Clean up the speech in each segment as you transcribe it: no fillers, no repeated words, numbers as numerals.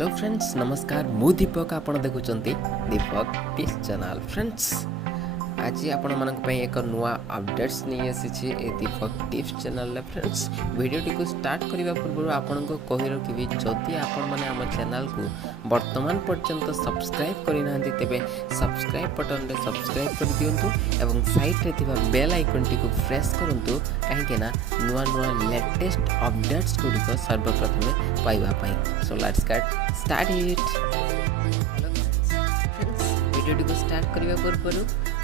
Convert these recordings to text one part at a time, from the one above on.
Hello friends नमस्कार मु दीपक आपण देखुचंती दीपक टिप्स चैनल फ्रेंड्स आज आपण मानक पई एक नुआ अपडेट्स नहीं आसी ए दीपक टिप्स चैनल फ्रेंड्स वीडियो को स्टार्ट करने पूर्व आपण को कहि रखिबी जदि आपण माने हम चैनल को वर्तमान पर्यंत सब्सक्राइब करना तेबे सब्सक्राइब बटन रे सब्सक्राइब कर दियंतु एवं साइड रे थिबा बेल आइकन टी को प्रेस करंतु काहेकि ना नुआ नुआ लेटेस्ट अपडेट्स गुडी सर्वप्रथम पाइबा पई so let's get start it video को स्टार्ट करने पूर्व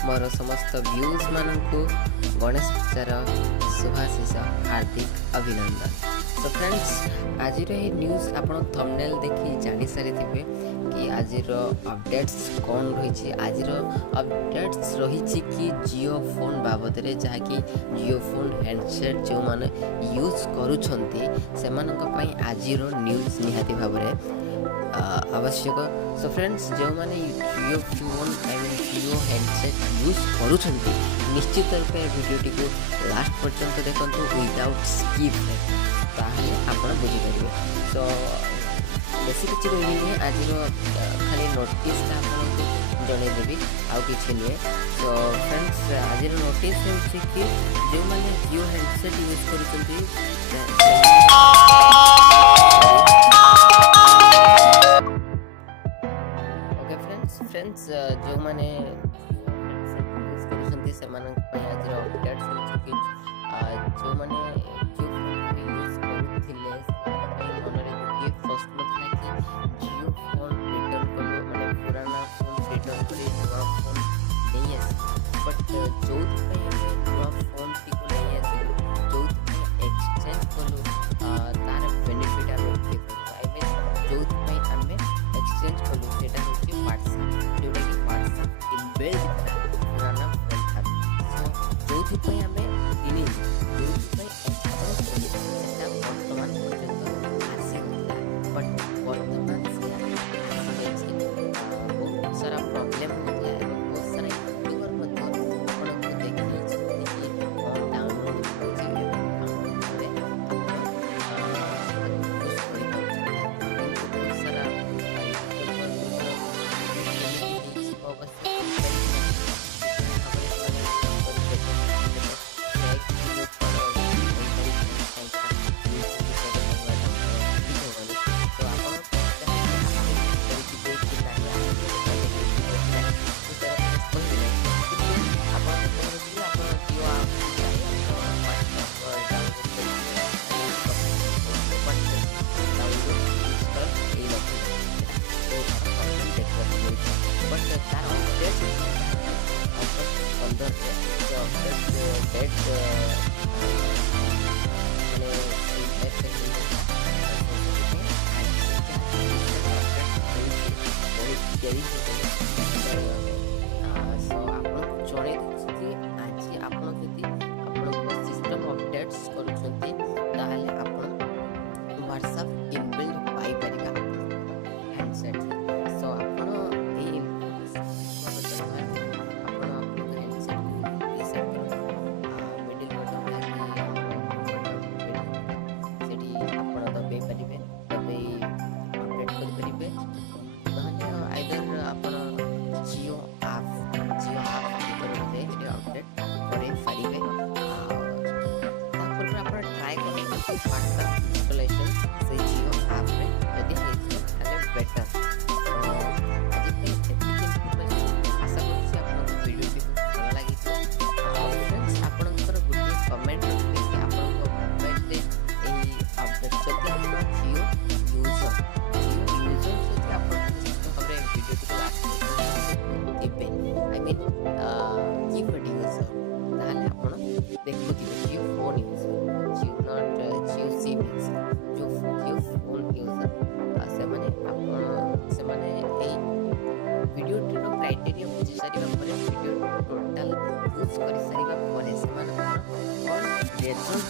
मोर समस्त व्यूज मानू गणेश पूजार शुभाशीष हार्दिक अभिनंदन। तो फ्रेंड्स आज न्यूज आप थंबनेल देखी जानी सारी थे कि आज अपडेट्स कौन रही। आज अपडेट्स रही कि जियो फोन बाबद में जहाँकि जियो फोन हैंडसेट जो मैंने यूज करुँचे से आज न्यूज निहाती भाव आवश्यक। सो फ्रेंड्स जो मैंने जियो फोन जियो हैंडसेट यूज करुँच निश्चित रूप वीडियोटी को लास्ट पर्यंत देखो विदाउट स्किप ताहले आपण बुझीपारे। तो बेसी किसी कहनी आज खाली नोटिस आपको जनईदेवी आउ कि नुहे। तो फ्रेंड्स आज नोटिस हो कि जो मैंने जियो हैंडसेट यूज कर फ्रेंड्स जो मैंने यूज कर से आज अपडेट्स हो कि जो मैंने जियो फोन यूज करुले मन गोटे प्रश्न था कि जियो फोन रिटर्न कर मैंने पुराना फोन रिटर्न कर नुआ फोन नहीं आस बट जो नुआ फोन टी को नहीं आस जो एक्सचेंज कलु तार बेनिफिट आम उठे आई मीन जो आम एक्सचेंज कलु से व्हाट्सएप जोटा कि व्हाट्सएप इनबिल्ट पुराना फोन था जो आम वर्तमान पर्यटन आसी बट वर्तमान बहुत सारा प्रॉब्लम होता है बहुत सारा यूट्यूबर देखिए डाउनलोड क्राइटेरिया बुझी सारा वीडियो टोटाल यूज कर सारा रेजल्ट